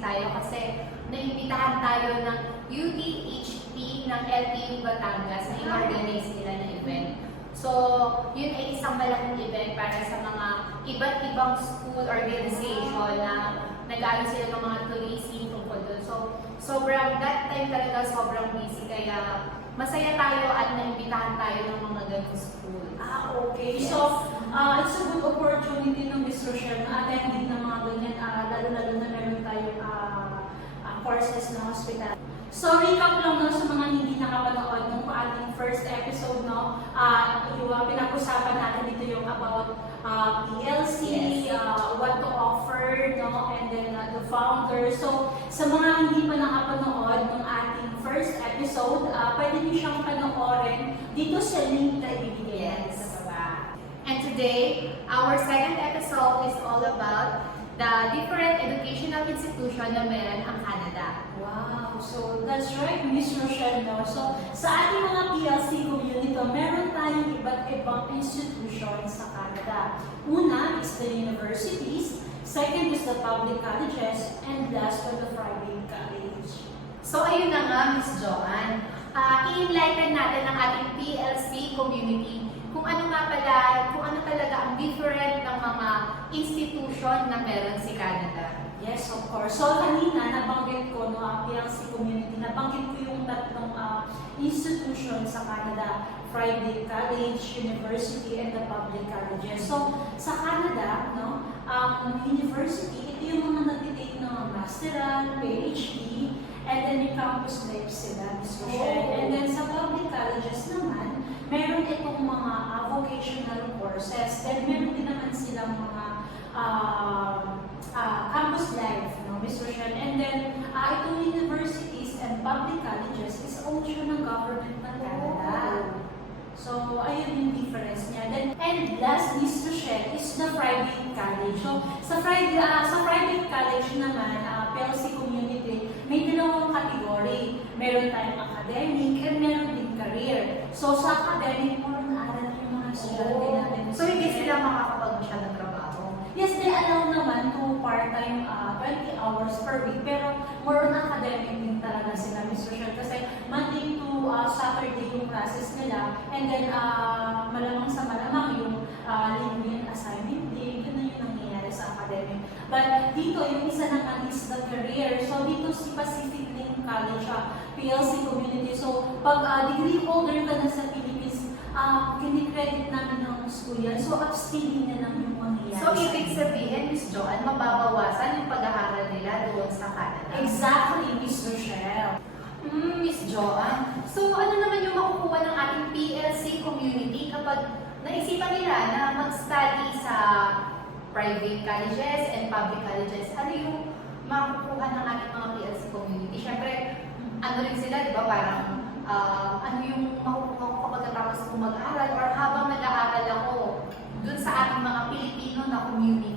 tayo kasi naimbitahan tayo ng UTHP ng LTU Batangas na in-organize nila ng event. So, yun ay isang malaking event para sa mga iba't ibang school organization na nag-aaral sila ng mga tourism tungkol doon. So, that time talaga sobrang busy kaya masaya tayo at naimbitahan tayo ng mga ganung school. Okay. Yes. So, it's a good opportunity ng Miss Rochelle na attending ng mga ganyan, lalo-lalo na meron tayong courses na hospital. So, recap lang sa mga hindi nakapanood ng ating first episode, no? Pinag-usapan natin dito yung about PLC, Yes. what to offer, no? And then the founder. So, sa mga hindi pa nakapanood ng ating first episode, pwede niyo siyang panoorin dito sa link na ibibigay natin sa baba. And today, our second episode is all about the different educational institution na meron ang Canada. Wow! So, that's right, Miss Rochelle, no? So, sa ating mga PLC community, meron tayong iba't ibang institution sa Canada. Una is the universities, second is the public colleges, and last one the private college. So, ayun na nga, Miss Joanne. I-enlighten natin ang ating PLC community kung ano talaga ang different ng mga institution na meron si Canada. Yes, of course. So, kanina, nabanggit ko, PLC community, nabanggit ko yung tatlong institution sa Canada, private college, university, and the public colleges. So, sa Canada, university, ito yung mga nag-take ng masteral, PhD, and then yung campus life sila, Ms. Rochelle. And then sa public colleges naman, meron itong mga vocational courses. Then meron din naman silang mga campus life, Ms. Rochelle. And then, itong universities and public colleges is owned siya ng government ng Canada. So, ayun yung difference niya. Then, and last, Ms. Rochelle, is the private college. So, sa private college naman, PLC community, may dalawang category. Meron tayong academic and meron din career. So, sa academic, more na-aral yung mga estudyante natin. So, hindi sila makakapag-masyad ng trabaho? Yes, they allow naman to part-time 20 hours per week. Pero more on academic din talaga sila, Ms. Rochelle. Kasi Monday to Saturday yung classes nila. And then, malamang sa malamang yung linggo yung assignment day. Yun na yung nangyayari sa academic. But dito, yung isa naman is the career. So, dito si Pacific Link College, PLC community. So, pag degree holder ka na sa Philippines, kinikredit namin ng school yan. So, upskilling na lang yung mangyayari. So, ibig sabihin, Miss Joanne, mababawasan yung pag-aaral nila doon sa Canada? Exactly, Miss Rochelle. Miss Joanne, so ano naman yung makukuha ng ating PLC community kapag naisipan nila na mag-study sa private colleges and public colleges? Ano yung makukuha ng ating mga PLC community? Siyempre, ano rin sila, di ba? Parang ano yung makukuha ko kapag natapos kong mag-aaral or habang nag-aaral ako dun sa ating mga Pilipino na community.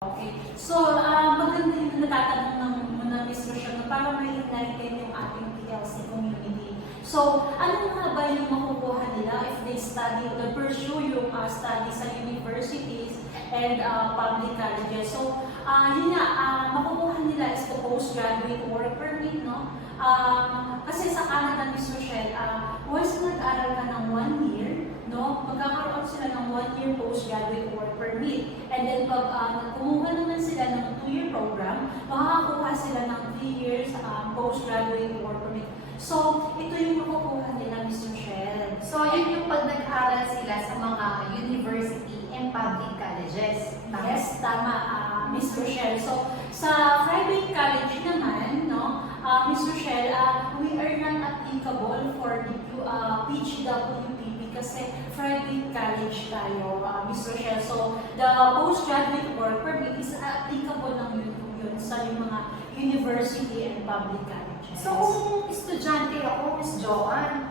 Okay. So, maganda yung natatanong ng muna, Ms. Rochelle, para may enlighten yung ating PLC community. So, ano nga ba yung makukuha nila if they study or pursue yung study sa universities and public colleges? So, yun nga, makukuha nila is the postgraduate work permit, no? Kasi sa Canada, Ms. Rochelle, once nag-aral ka ng 1 year, no, magkakaroon sila ng 1 year postgraduate work permit. And then pag kumuha naman sila ng 2-year program, makakakuha sila ng 3 years postgraduate work permit. So, ito yung makukuha nila, Ms. Rochelle. So, yun yung pag nag-aaral sila sa mga university and public colleges. Yes, tama, Ms. Rochelle. So, sa private college naman, no, Ms. Rochelle, we are not applicable for the PGWPP kasi private college tayo, Ms. Rochelle. So, the postgraduate work permit is applicable ng yun sa yung mga university and public colleges. So, kung estudyante ako, Miss Joanne,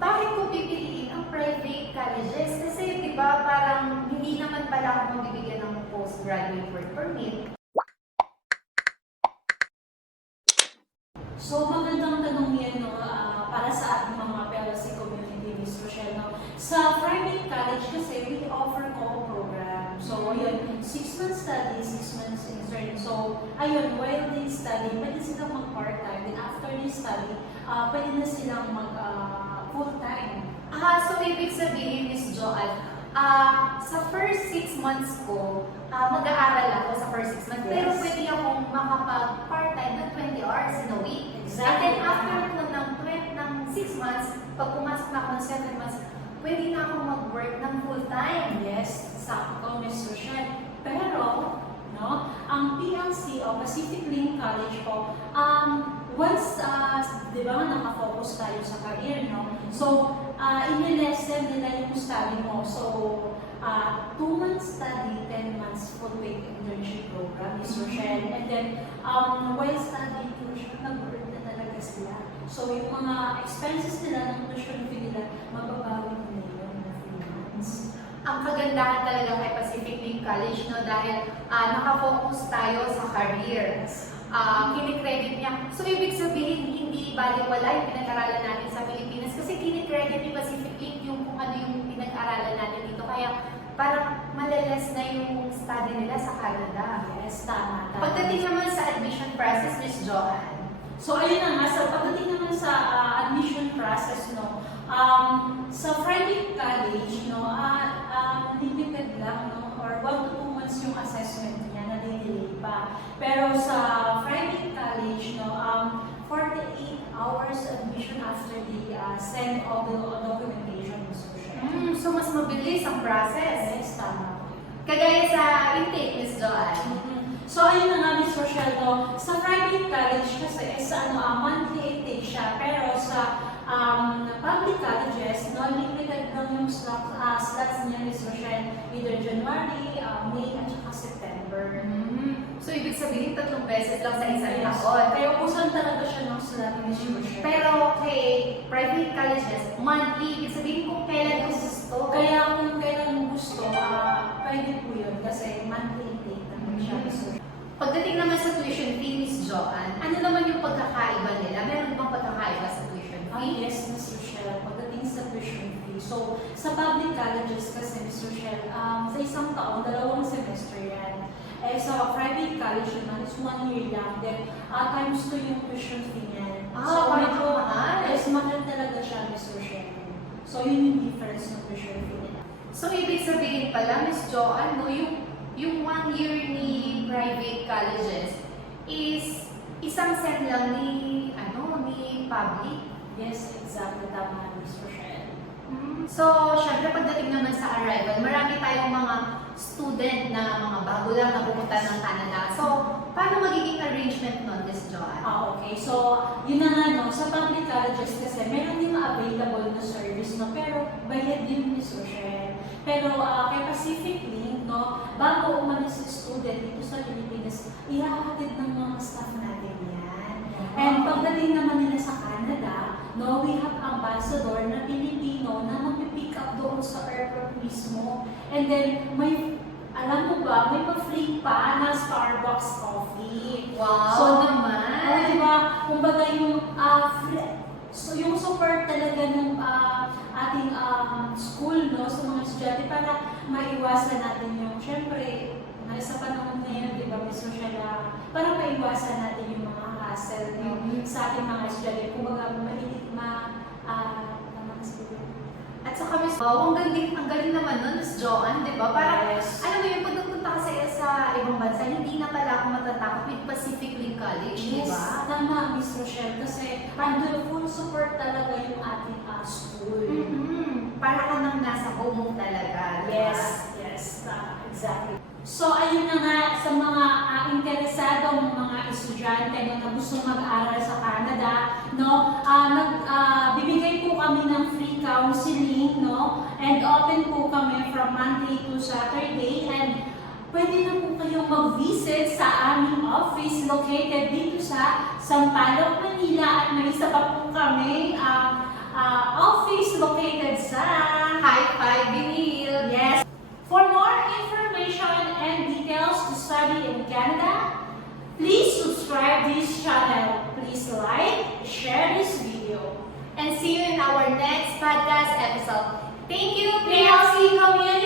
bakit ko pipiliin ang private colleges? Kasi, di ba, parang hindi naman pala ako mabibigyan ng postgraduate work permit. So, magandang tanong yan, no, para sa ating mga PLC community, Ms. Rochelle. No? Sa private college kasi, we offer co programs. So, yun, 6 months study, 6 months intern. So, ayun, while they study, pwede silang mag-part-time. Then after they study, pwede na silang mag-full-time. So ibig sabihin, Miss Joanne, sa first 6 months ko, mag-aaral ako sa first 6 months, pero Yes. pwede akong makapag-part-time ng 20 hours in a week. Exactly. And then after ko ng 6 months, pag pumasok na ako ng 7 months, pwede na akong mag-work ng full-time. Yes, sakto, Ms. Rochelle. Pero, no, ang PLC o Pacific Link College po, once, di ba nga nakafocus tayo sa career, no? So, in-lesson nila yung study mo. So, 2 months study, 10 months full paid internship program, Ms. Rochelle. And then, while studying tuition, nag-earn na talaga sila. So, yung mga expenses nila ng tuition fee nila, mababawi nila yun na 3 months. Ang kagandahan talaga kay Pacific Link College, no, dahil nakafocus tayo sa career. Kinikredit niya. So, ibig sabihin, hindi baliwala yung pinag-aralan natin sa Pilipinas kasi kinikredit ni Pacific Link yung kung ano yung pinag-aralan natin dito. Kaya, parang maliles na yung study nila sa Canada. Yes, tama. Pagdating naman sa admission process, Miss Joanne. So, ayun na nga. So, pagdating naman sa admission process, no, sa private college, no, limited lang, no, or 1 to 2 months yung assessment niya, na-delay pa. Pero sa private college, no, 48 hours admission after the send all the documentation was shared. So, mas mabilis ang process. Yes, tama. Kagaya sa intake, Miss Joanne. So, ayun na nga, Ms. Rochelle, no? Sa private college kasi is monthly intake siya, pero sa public colleges, no, limited lang yung slots niya, Ms. Rochelle, either January, May, at saka September. So, ibig sabihin, 3 beses lang sa isang Yes. taon. Kaya ubusan talaga siya ng slot, Ms. Rochelle. Pero kay private colleges, monthly, ibig sabihin kung kailan gusto. Kaya kung kailan mo gusto, pwede po yun kasi monthly intake naman siya, Ms. Rochelle. Pagdating naman sa tuition fee, Miss Joanne, ano naman yung pagkakaiba nila? Meron bang pagkakaiba sa tuition fee? Yes, Ms. Rochelle, pagdating sa tuition fee. So, sa public colleges kasi, Ms. Rochelle, sa isang taon, 2 semester yan. Eh, sa private college naman, it's 1 year lang. Then, times 2 yung tuition fee niyan. So, medyo, mahal. yes, mahal talaga siya, Ms. Rochelle. So, yun yung difference ng tuition fee nila. So, ibig sabihin pala, Miss Joanne, no, yung 1 year ni private colleges is isang sem lang ni public. Yes, exactly. Tama, Ms. Rochelle. So, syempre pagdating naman sa arrival, marami tayong mga student na mga bago lang na pupunta ng Canada. So, paano magiging arrangement nun, Miss Joanne? Okay. So, yun na nga, no, sa public colleges kasi, meron din available na service, no, pero bayad din, Ms. Rochelle. Pero kay Pacific Link, no, bago umalis yung student dito sa Pilipinas, ihahatid ng mga staff natin yan. And pagdating naman nila sa Canada, no, we have ambassador na Pilipino na magpipick up doon sa airport mismo. And then, alam mo ba, may pa-free pa na Starbucks coffee. Wow, So, naman! Diba, kumbaga so yung support talaga ng ating school, no, sa mga estudyante para maiwasan natin yung, syempre, sa panahon ngayon, di ba, Ms. Rochelle, para maiwasan natin yung mga hassle, no, sa ating mga estudyante. Kumbaga, At saka, Miss, ang galing naman nun, Miss Joanne, di ba? Para, Yes. alam mo yun, pag nagpunta kasi sa ibang bansa, hindi na pala ako matatakot with Pacific Link College, di Yes, ba? tama, Ms. Rochelle, kasi under full support talaga yung ating school. Para ka nang nasa home talaga, di ba? Yes, exactly. So, ayun na nga sa mga interesadong mga estudyante na gusto mag-aral sa Canada, no, bibigay po kami ng free counseling, no, and open po kami from Monday to Saturday, and pwede na po kayong mag-visit sa aming office located dito sa Sampaloc, Manila, at may isa pa po kami office located sa High Five Vinyl! Yes. For more information and details to study in Canada, please subscribe this channel. Please like, share this video. And see you in our next podcast episode. Thank you, PLC community!